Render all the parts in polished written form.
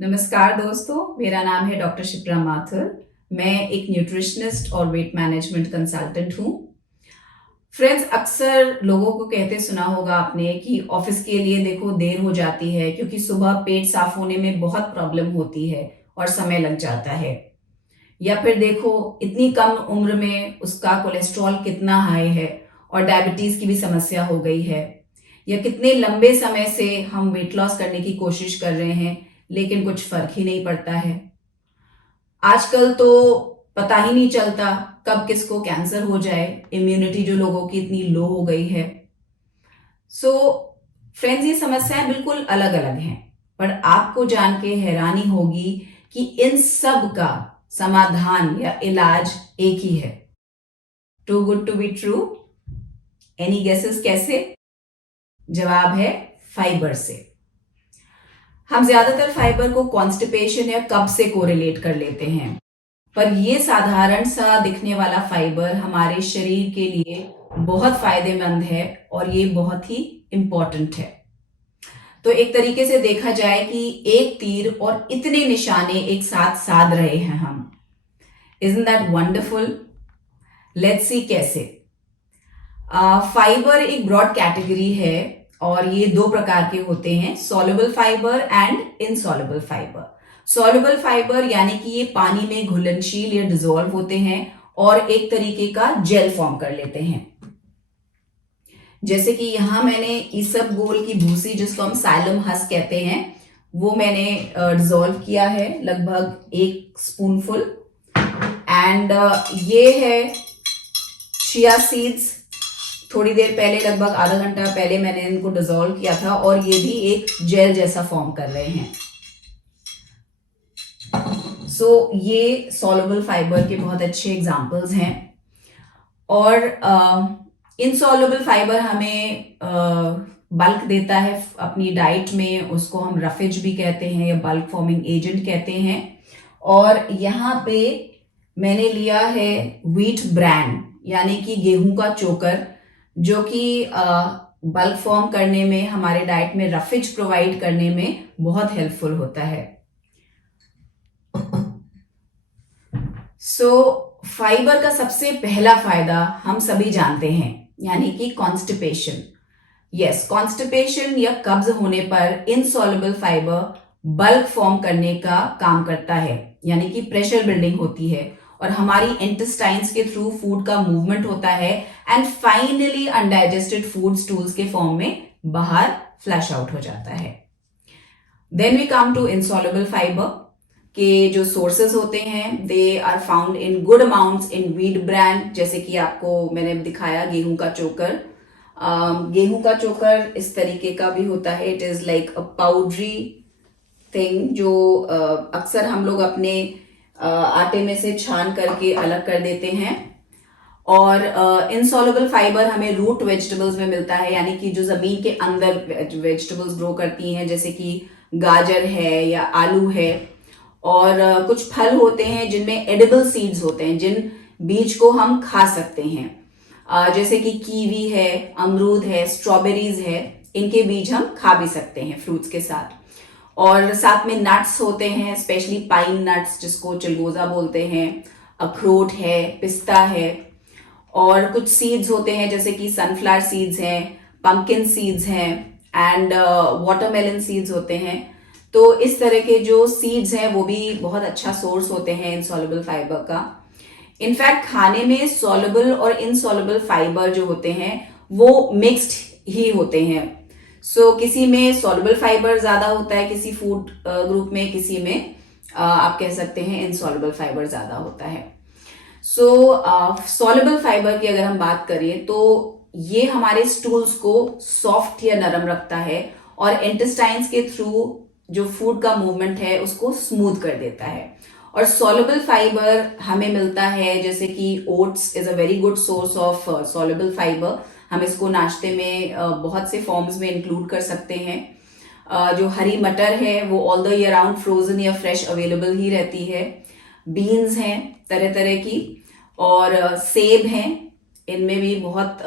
नमस्कार दोस्तों, मेरा नाम है डॉक्टर शिप्रा माथुर। मैं एक न्यूट्रिशनिस्ट और वेट मैनेजमेंट कंसल्टेंट हूँ। फ्रेंड्स, अक्सर लोगों को कहते सुना होगा आपने कि ऑफिस के लिए देखो देर हो जाती है क्योंकि सुबह पेट साफ होने में बहुत प्रॉब्लम होती है और समय लग जाता है। या फिर देखो इतनी कम उम्र में उसका कोलेस्ट्रॉल कितना हाई है और डायबिटीज की भी समस्या हो गई है। या कितने लंबे समय से हम वेट लॉस करने की कोशिश कर रहे हैं लेकिन कुछ फर्क ही नहीं पड़ता है। आजकल तो पता ही नहीं चलता कब किसको कैंसर हो जाए। इम्यूनिटी जो लोगों की इतनी लो हो गई है। सो फ्रेंड्स, ये समस्याएं बिल्कुल अलग अलग हैं, पर आपको जान के हैरानी होगी कि इन सब का समाधान या इलाज एक ही है। Too good to be true. Any guesses कैसे? जवाब है फाइबर से। हम ज्यादातर फाइबर को कॉन्स्टिपेशन या कब्ज से कोरिलेट कर लेते हैं, पर यह साधारण सा दिखने वाला फाइबर हमारे शरीर के लिए बहुत फायदेमंद है और ये बहुत ही इंपॉर्टेंट है। तो एक तरीके से देखा जाए कि एक तीर और इतने निशाने एक साथ साध रहे हैं हम। Isn't that wonderful? Let's see कैसे। फाइबर एक ब्रॉड कैटेगरी है और ये दो प्रकार के होते हैं, soluble fibre and insoluble fibre. Soluble fibre यानी कि ये पानी में घुलनशील या डिसॉल्व होते हैं और एक तरीके का जेल फॉर्म कर लेते हैं। जैसे कि यहां मैंने इसबगोल की भूसी, जिसको हम साइलम हस्क कहते हैं, वो मैंने डिसॉल्व किया है लगभग 1 स्पूनफुल। एंड ये है चिया सीड्स। थोड़ी देर पहले, लगभग आधा घंटा पहले मैंने इनको डिसॉल्व किया था और ये भी एक जेल जैसा फॉर्म कर रहे हैं। सो ये सॉल्युबल फाइबर के बहुत अच्छे एग्जांपल्स हैं। और इनसॉल्युबल फाइबर हमें बल्क देता है अपनी डाइट में। उसको हम रफेज भी कहते हैं या बल्क फॉर्मिंग एजेंट कहते हैं। और यहाँ पे मैंने लिया है व्हीट ब्रैन यानी कि गेहूं का चोकर, जो कि बल्क फॉर्म करने में, हमारे डाइट में रफेज प्रोवाइड करने में बहुत हेल्पफुल होता है। फाइबर का सबसे पहला फायदा हम सभी जानते हैं, यानी कि कॉन्स्टिपेशन। यस, कॉन्स्टिपेशन या कब्ज होने पर इनसॉल्युबल फाइबर बल्क फॉर्म करने का काम करता है, यानी कि प्रेशर बिल्डिंग होती है और हमारी इंटेस्टाइन्स के थ्रू फूड का मूवमेंट होता है and finally undigested food stools के फॉर्म में बाहर फ्लैश आउट हो जाता है। Then we come to insoluble fibre के जो सोर्सेस होते हैं, they are found in good amounts in wheat bran. जैसे कि आपको मैंने दिखाया गेहूं का चोकर। गेहूं का चोकर इस तरीके का भी होता है। It is like a powdery thing जो अक्सर हम लोग अपने आटे में से छान करके अलग कर देते हैं। और इनसॉल्युबल फाइबर हमें रूट वेजिटेबल्स में मिलता है, यानी कि जो जमीन के अंदर वेजिटेबल्स ग्रो करती हैं, जैसे कि गाजर है या आलू है। और कुछ फल होते हैं जिनमें एडिबल सीड्स होते हैं, जिन बीज को हम खा सकते हैं, जैसे कि कीवी है, अमरूद है, स्ट्रॉबेरीज है। इनके बीज हम खा भी सकते हैं फ्रूट्स के साथ। और साथ में नट्स होते हैं, स्पेशली पाइन नट्स जिसको चिलगोजा बोलते हैं, अखरोट है, पिस्ता है। और कुछ सीड्स होते हैं जैसे कि सनफ्लावर सीड्स हैं, पंपकिन सीड्स हैं एंड वाटरमेलन सीड्स होते हैं। तो इस तरह के जो सीड्स हैं वो भी बहुत अच्छा सोर्स होते हैं इनसॉल्युबल फाइबर का। इनफैक्ट खाने में सॉल्युबल और इनसॉल्युबल फाइबर जो होते हैं वो मिक्स्ड ही होते हैं। किसी में सॉल्युबल फाइबर ज्यादा होता है, किसी फूड ग्रुप में, किसी में आप कह सकते हैं इनसॉल्युबल फाइबर ज्यादा होता है। सॉल्युबल फाइबर की अगर हम बात करें तो ये हमारे स्टूल्स को सॉफ्ट या नरम रखता है और इंटेस्टाइन्स के थ्रू जो फूड का मूवमेंट है उसको स्मूथ कर देता है। और सॉल्युबल फाइबर हमें मिलता है, जैसे कि oats is a very good source of soluble fibre. हम इसको नाश्ते में बहुत से फॉर्म्स में इंक्लूड कर सकते हैं। जो हरी मटर है वो all the year round frozen या फ्रेश अवेलेबल ही रहती है। बीन्स हैं तरह तरह की, और सेब हैं, इनमें भी बहुत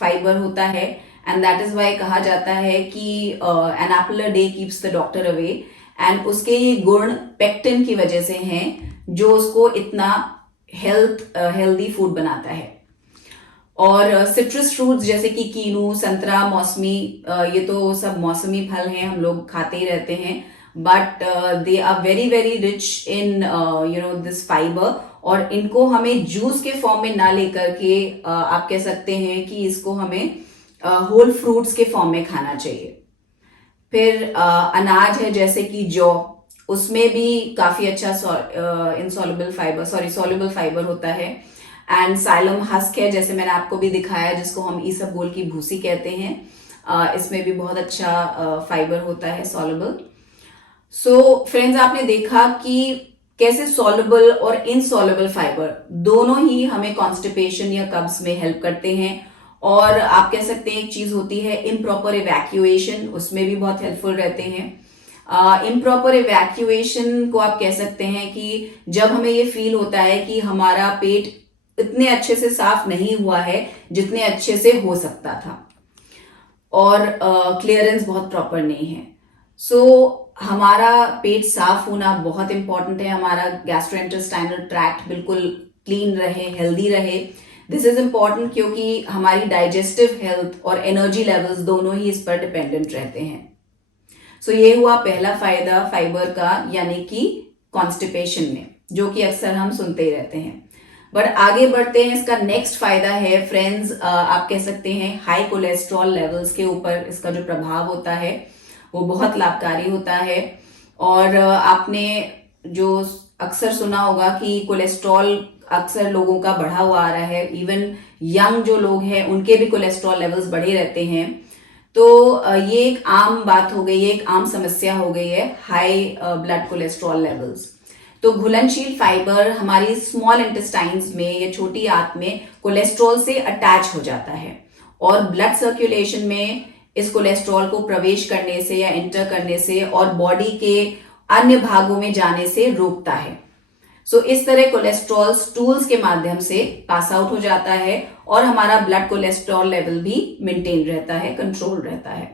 फाइबर होता है। एंड दैट इज वाई कहा जाता है कि an apple a day keeps the doctor away. And उसके ये गुण पेक्टिन की वजह से हैं जो उसको इतना हेल्दी फूड बनाता है। और सिट्रस फ्रूट्स जैसे कि कीनू, संतरा, मौसमी, ये तो सब मौसमी फल हैं, हम लोग खाते ही रहते हैं, but they are very very rich in this fibre. और इनको हमें जूस के फॉर्म में ना लेकर के आप कह सकते हैं कि इसको हमें होल फ्रूट्स के फॉर्म में खाना चाहिए। फिर अनाज है जैसे कि जौ, उसमें भी काफी अच्छा सॉल्युबल फाइबर होता है। एंड साइलम हस्क है, जैसे मैंने आपको भी दिखाया, जिसको हम ईसबगोल की भूसी कहते हैं, इसमें भी बहुत अच्छा फाइबर होता है सॉल्युबल। सो फ्रेंड्स, आपने देखा कि कैसे सॉल्युबल और इनसॉल्युबल फाइबर दोनों ही हमें कॉन्स्टिपेशन या कब्ज में हेल्प करते हैं। और आप कह सकते हैं एक चीज होती है इम्प्रॉपर इवैक्यूएशन, उसमें भी बहुत हेल्पफुल रहते हैं। इम्प्रॉपर इवैक्यूएशन को आप कह सकते हैं कि जब हमें ये फील होता है कि हमारा पेट इतने अच्छे से साफ नहीं हुआ है जितने अच्छे से हो सकता था, और क्लियरेंस बहुत प्रॉपर नहीं है। सो हमारा पेट साफ होना बहुत इंपॉर्टेंट है, हमारा गैस्ट्रोइंटेस्टाइनल ट्रैक्ट बिल्कुल क्लीन रहे, हेल्दी रहे। दिस इज इंपॉर्टेंट क्योंकि हमारी डाइजेस्टिव हेल्थ और एनर्जी लेवल्स दोनों ही इस पर डिपेंडेंट रहते हैं। सो ये हुआ पहला फायदा फाइबर का, यानी कि कॉन्स्टिपेशन में, जो कि अक्सर हम सुनते ही रहते हैं। बट आगे बढ़ते हैं, इसका नेक्स्ट फायदा है फ्रेंड्स, आप कह सकते हैं हाई कोलेस्ट्रॉल लेवल्स के ऊपर इसका जो प्रभाव होता है वो बहुत लाभकारी होता है। और आपने जो अक्सर सुना होगा कि कोलेस्ट्रॉल अक्सर लोगों का बढ़ा हुआ आ रहा है, इवन यंग जो लोग हैं उनके भी कोलेस्ट्रॉल लेवल्स बढ़े रहते हैं। तो ये एक आम बात हो गई है, एक आम समस्या हो गई है हाई ब्लड कोलेस्ट्रॉल लेवल्स। तो घुलनशील फाइबर हमारी स्मॉल इंटेस्टाइन्स में या छोटी आंत में कोलेस्ट्रॉल से अटैच हो जाता है और ब्लड सर्कुलेशन में इस कोलेस्ट्रॉल को प्रवेश करने से या एंटर करने से और बॉडी के अन्य भागों में जाने से रोकता है। सो इस तरह कोलेस्ट्रॉल स्टूल्स के माध्यम से पास आउट हो जाता है और हमारा ब्लड कोलेस्ट्रॉल लेवल भी मेंटेन रहता है, कंट्रोल रहता है।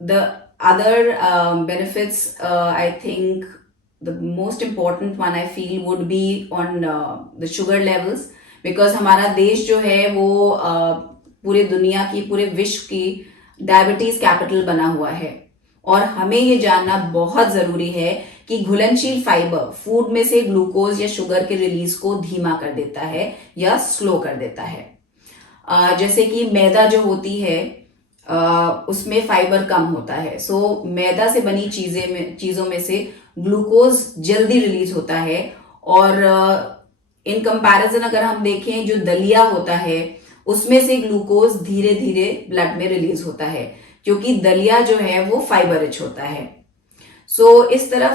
The other benefits, I think the most important one I feel would be on the sugar levels, because हमारा देश जो है वो पूरे दुनिया की, पूरे विश्व की डायबिटीज कैपिटल बना हुआ है। और हमें ये जानना बहुत जरूरी है कि घुलनशील फाइबर फूड में से ग्लूकोज या शुगर के रिलीज को धीमा कर देता है या स्लो कर देता है। जैसे कि मैदा जो होती है उसमें फाइबर कम होता है। सो मैदा से बनी चीजों में से ग्लूकोज जल्दी रिलीज होता है। और इन कंपैरिजन अगर हम देखें, जो दलिया होता है उसमें से ग्लूकोज धीरे धीरे ब्लड में रिलीज होता है, क्योंकि दलिया जो है वो फाइबर रिच होता है। सो इस तरह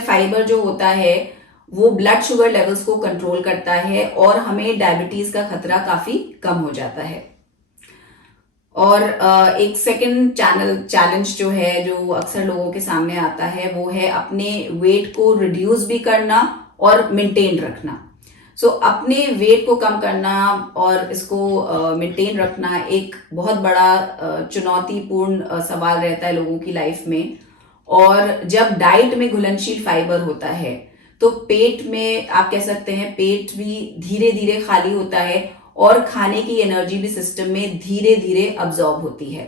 फाइबर जो होता है वो ब्लड शुगर लेवल्स को कंट्रोल करता है और हमें डायबिटीज का खतरा काफी कम हो जाता है। और एक सेकंड चैलेंज जो है, जो अक्सर लोगों के सामने आता है, वो है अपने वेट को रिड्यूस भी करना और मेंटेन रखना। सो अपने वेट को कम करना और इसको मेंटेन रखना एक बहुत बड़ा चुनौतीपूर्ण सवाल रहता है लोगों की लाइफ में। और जब डाइट में घुलनशील फाइबर होता है तो पेट में, आप कह सकते हैं, पेट भी धीरे धीरे खाली होता है और खाने की एनर्जी भी सिस्टम में धीरे धीरे अब्जॉर्ब होती है।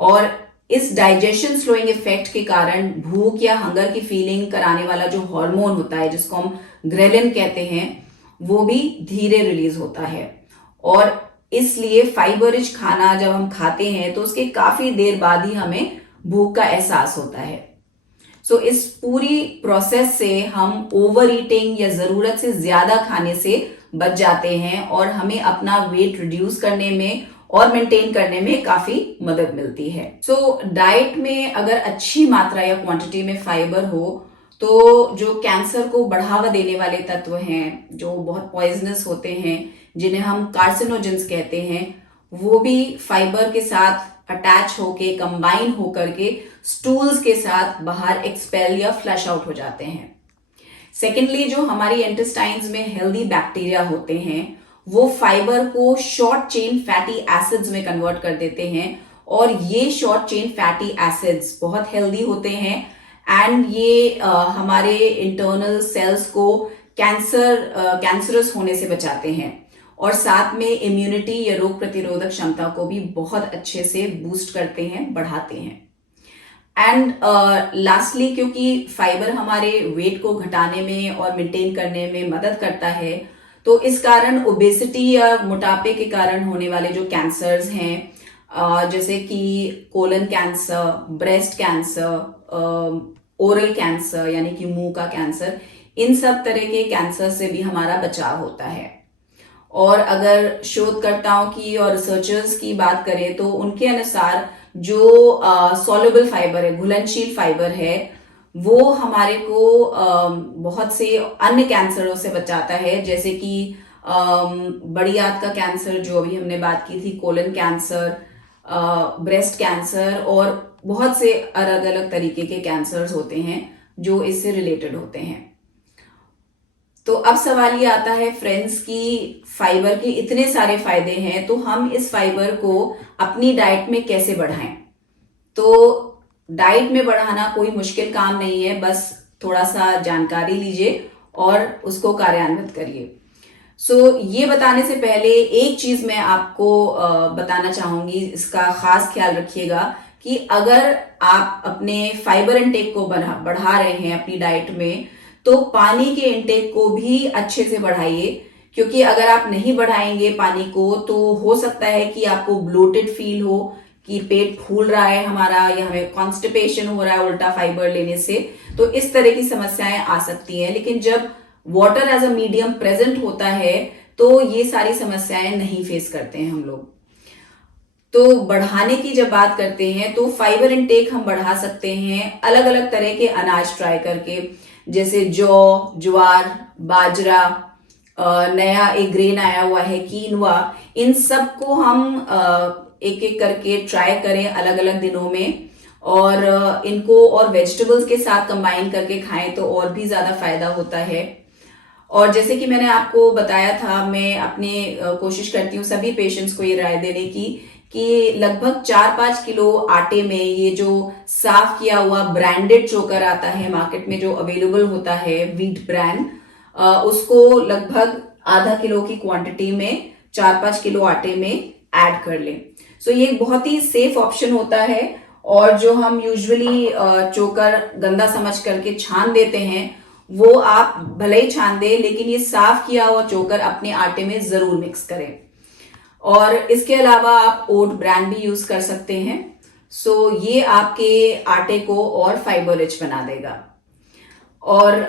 और इस डाइजेशन स्लोइंग इफेक्ट के कारण भूख या हंगर की फीलिंग कराने वाला जो हार्मोन होता है, जिसको हम ग्रेलिन कहते हैं, वो भी धीरे रिलीज होता है। और इसलिए फाइबर रिच खाना जब हम खाते हैं तो उसके काफी देर बाद ही हमें भूख का एहसास होता है। सो इस पूरी प्रोसेस से हम ओवर ईटिंग या जरूरत से ज्यादा खाने से बच जाते हैं और हमें अपना वेट रिड्यूस करने में और मेंटेन करने में काफी मदद मिलती है। सो डाइट में अगर अच्छी मात्रा या क्वांटिटी में फाइबर हो तो जो कैंसर को बढ़ावा देने वाले तत्व हैं, जो बहुत पॉइजनस होते हैं, जिन्हें हम कार्सिनोजेंस कहते हैं, वो भी फाइबर के साथ अटैच होके, कंबाइन होकर के स्टूल्स के साथ बाहर एक्सपेल या फ्लश आउट हो जाते हैं। सेकेंडली, जो हमारी इंटेस्टाइन्स में हेल्दी बैक्टीरिया होते हैं वो फाइबर को शॉर्ट चेन फैटी एसिड्स में कन्वर्ट कर देते हैं और ये शॉर्ट चेन फैटी एसिड्स बहुत हेल्दी होते हैं एंड ये हमारे इंटरनल सेल्स को कैंसरस होने से बचाते हैं और साथ में इम्यूनिटी या रोग प्रतिरोधक क्षमता को भी बहुत अच्छे से बूस्ट करते हैं, बढ़ाते हैं। एंड लास्टली, क्योंकि फाइबर हमारे वेट को घटाने में और मेंटेन करने में मदद करता है, तो इस कारण ओबेसिटी या मोटापे के कारण होने वाले जो कैंसर्स हैं, जैसे कि colon cancer, breast cancer, oral cancer यानी कि मुंह का कैंसर, इन सब तरह के कैंसर से भी हमारा बचाव होता है। और अगर शोधकर्ताओं की और रिसर्चर्स की बात करें तो उनके अनुसार जो सॉल्युबल फाइबर है, घुलनशील फाइबर है, वो हमारे को बहुत से अन्य कैंसरों से बचाता है, जैसे कि बड़ी आंत का कैंसर जो अभी हमने बात की थी, कोलन कैंसर, ब्रेस्ट कैंसर और बहुत से अलग अलग तरीके के कैंसर्स होते हैं जो इससे रिलेटेड होते हैं। तो अब सवाल ये आता है फ्रेंड्स कि फाइबर के इतने सारे फायदे हैं, तो हम इस फाइबर को अपनी डाइट में कैसे बढ़ाएं। तो डाइट में बढ़ाना कोई मुश्किल काम नहीं है, बस थोड़ा सा जानकारी लीजिए और उसको कार्यान्वित करिए। ये बताने से पहले एक चीज मैं आपको बताना चाहूंगी, इसका खास ख्याल रखिएगा कि अगर आप अपने फाइबर इंटेक को बढ़ा रहे हैं अपनी डाइट में, तो पानी के इंटेक को भी अच्छे से बढ़ाइए, क्योंकि अगर आप नहीं बढ़ाएंगे पानी को तो हो सकता है कि आपको ब्लोटेड फील हो, कि पेट फूल रहा है हमारा, या हमें कॉन्स्टिपेशन हो रहा है उल्टा फाइबर लेने से, तो इस तरह की समस्याएं आ सकती हैं। लेकिन जब water as a medium present होता है तो ये सारी समस्याएं नहीं फेस करते हैं हम लोग। तो बढ़ाने की जब बात करते हैं तो फाइबर इंटेक हम बढ़ा सकते हैं अलग अलग तरह के अनाज ट्राई करके, जैसे जौ, ज्वार, बाजरा, नया एक ग्रेन आया हुआ है कीनवा, इन सब को हम एक एक करके ट्राई करें अलग अलग दिनों में, और इनको और वेजिटेबल्स के साथ कंबाइन करके खाएं तो और भी ज्यादा फायदा होता है। और जैसे कि मैंने आपको बताया था, मैं अपने कोशिश करती हूँ सभी पेशेंट्स को ये राय देने की कि लगभग 4-5 किलो आटे में ये जो साफ किया हुआ ब्रांडेड चोकर आता है मार्केट में जो अवेलेबल होता है, व्हीट ब्रांड, उसको लगभग आधा किलो की क्वांटिटी में 4-5 किलो आटे में ऐड कर लें। ये एक बहुत ही सेफ ऑप्शन होता है, और जो हम यूजुअली चोकर गंदा समझ करके छान देते हैं, वो आप भले ही छान दें, लेकिन ये साफ किया हुआ चोकर अपने आटे में जरूर मिक्स करें। और इसके अलावा आप ओट ब्रांड भी यूज कर सकते हैं। ये आपके आटे को और फाइबर रिच बना देगा। और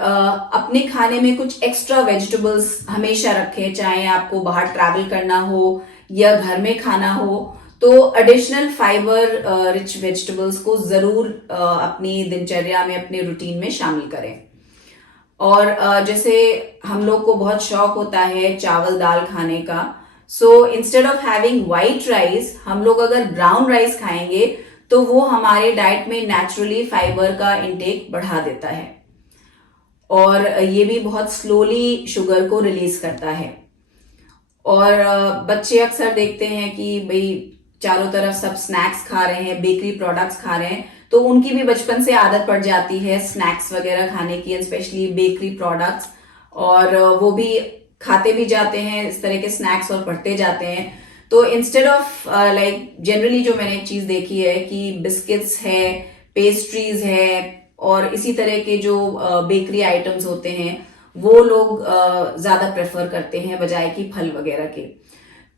अपने खाने में कुछ एक्स्ट्रा वेजिटेबल्स हमेशा रखें, चाहे आपको बाहर ट्रैवल करना हो या घर में खाना हो, तो एडिशनल फाइबर रिच वेजिटेबल्स को जरूर अपनी दिनचर्या में, अपने रूटीन में शामिल करें। और जैसे हम लोग को बहुत शौक होता है चावल दाल खाने का, instead of having white rice, हम लोग अगर ब्राउन राइस खाएंगे तो वो हमारे डाइट में नेचुरली फाइबर का इंटेक बढ़ा देता है, और ये भी बहुत स्लोली शुगर को रिलीज करता है। और बच्चे अक्सर देखते हैं कि भाई चारों तरफ सब स्नैक्स खा रहे हैं, बेकरी प्रोडक्ट्स खा रहे हैं, तो उनकी भी बचपन से आदत पड़ जाती है स्नैक्स वगैरह खाने की, स्पेशली बेकरी प्रोडक्ट्स, और वो भी खाते भी जाते हैं इस तरह के स्नैक्स और बढ़ते जाते हैं। तो इंस्टेड ऑफ लाइक जनरली जो मैंने एक चीज देखी है कि बिस्किट्स है, पेस्ट्रीज है, और इसी तरह के जो बेकरी आइटम्स होते हैं, वो लोग ज्यादा प्रेफर करते हैं बजाय कि फल वगैरह के।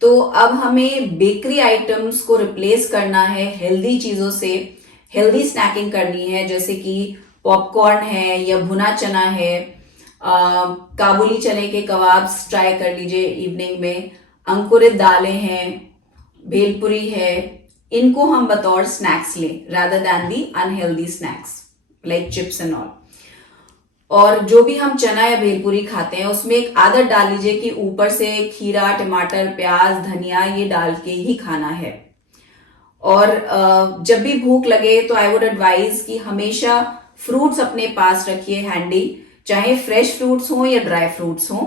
तो अब हमें बेकरी आइटम्स को रिप्लेस करना है हेल्दी चीजों से, हेल्दी स्नैकिंग करनी है, जैसे कि पॉपकॉर्न है या भुना चना है, काबुली चने के कबाब्स ट्राई कर लीजिए इवनिंग में, अंकुरित दालें हैं, भेलपुरी है, इनको हम बतौर स्नैक्स लें rather than the unhealthy snacks like chips and all. और जो भी हम चना या भेलपुरी खाते हैं उसमें एक आदत डाल लीजिए कि ऊपर से खीरा, टमाटर, प्याज, धनिया ये डाल के ही खाना है। और जब भी भूख लगे तो आई वुड एडवाइज कि हमेशा फ्रूट्स अपने पास रखिए हैंडी, चाहे फ्रेश फ्रूट्स हों या ड्राई फ्रूट्स हों,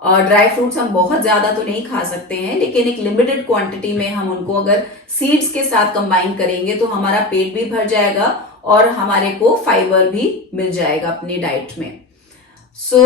और ड्राई फ्रूट्स हम बहुत ज्यादा तो नहीं खा सकते हैं, लेकिन एक लिमिटेड क्वांटिटी में हम उनको अगर सीड्स के साथ कंबाइन करेंगे तो हमारा पेट भी भर जाएगा और हमारे को फाइबर भी मिल जाएगा अपनी डाइट में। सो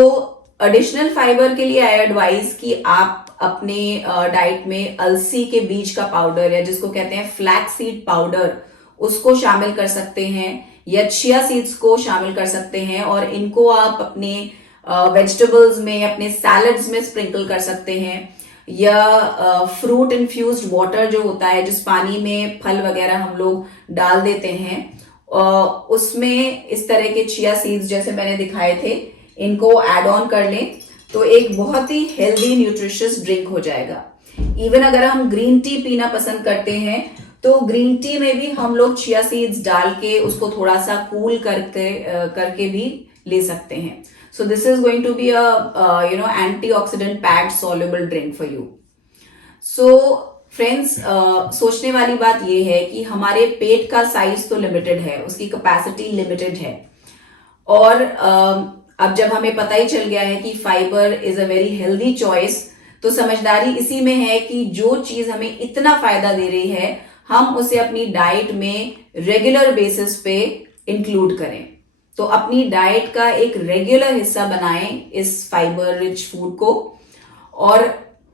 एडिशनल फाइबर के लिए आई एडवाइज कि आप अपने डाइट में अलसी के बीज का पाउडर या जिसको कहते हैं फ्लैक्स सीड पाउडर उसको शामिल कर सकते हैं, या चिया सीड्स को शामिल कर सकते हैं, और इनको आप अपने वेजिटेबल्स में, अपने सैलड्स में स्प्रिंकल कर सकते हैं, या फ्रूट इन्फ्यूज्ड वाटर जो होता है, जिस पानी में फल वगैरह हम लोग डाल देते हैं, उसमें इस तरह के चिया सीड्स जैसे मैंने दिखाए थे इनको ऐड ऑन कर लें तो एक बहुत ही हेल्दी न्यूट्रिशियस ड्रिंक हो जाएगा। इवन अगर हम ग्रीन टी पीना पसंद करते हैं तो ग्रीन टी में भी हम लोग चिया सीड्स डाल के उसको थोड़ा सा कूल करके भी ले सकते हैं। So this is going to be a antioxidant packed soluble drink for you. So friends, सोचने वाली बात यह है कि हमारे पेट का साइज तो लिमिटेड है, उसकी कैपेसिटी लिमिटेड है, और अब जब हमें पता ही चल गया है कि fibre is a very healthy choice, तो समझदारी इसी में है कि जो चीज हमें इतना फायदा दे रही है हम उसे अपनी डाइट में रेगुलर बेसिस पे इंक्लूड करें। तो अपनी डाइट का एक रेगुलर हिस्सा बनाएं इस फाइबर रिच फूड को। और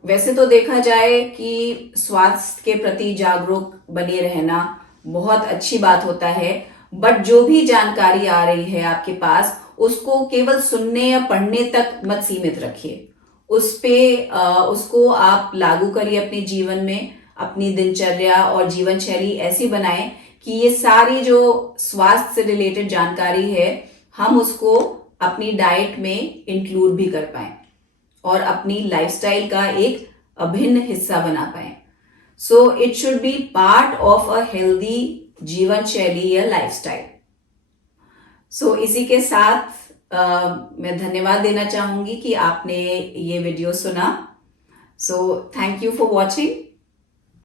वैसे तो देखा जाए कि स्वास्थ्य के प्रति जागरूक बने रहना बहुत अच्छी बात होता है, बट जो भी जानकारी आ रही है आपके पास उसको केवल सुनने या पढ़ने तक मत सीमित रखिए, उसको आप लागू करिए अपने जीवन में। अपनी दिनचर्या और जीवन शैली ऐसी बनाएं कि ये सारी जो स्वास्थ्य से रिलेटेड जानकारी है हम उसको अपनी डाइट में इंक्लूड भी कर पाएं और अपनी लाइफस्टाइल का एक अभिन्न हिस्सा बना पाएं। So it should be part of a healthy जीवन शैली या लाइफस्टाइल। सो इसी के साथ मैं धन्यवाद देना चाहूंगी कि आपने ये वीडियो सुना। So thank you for watching.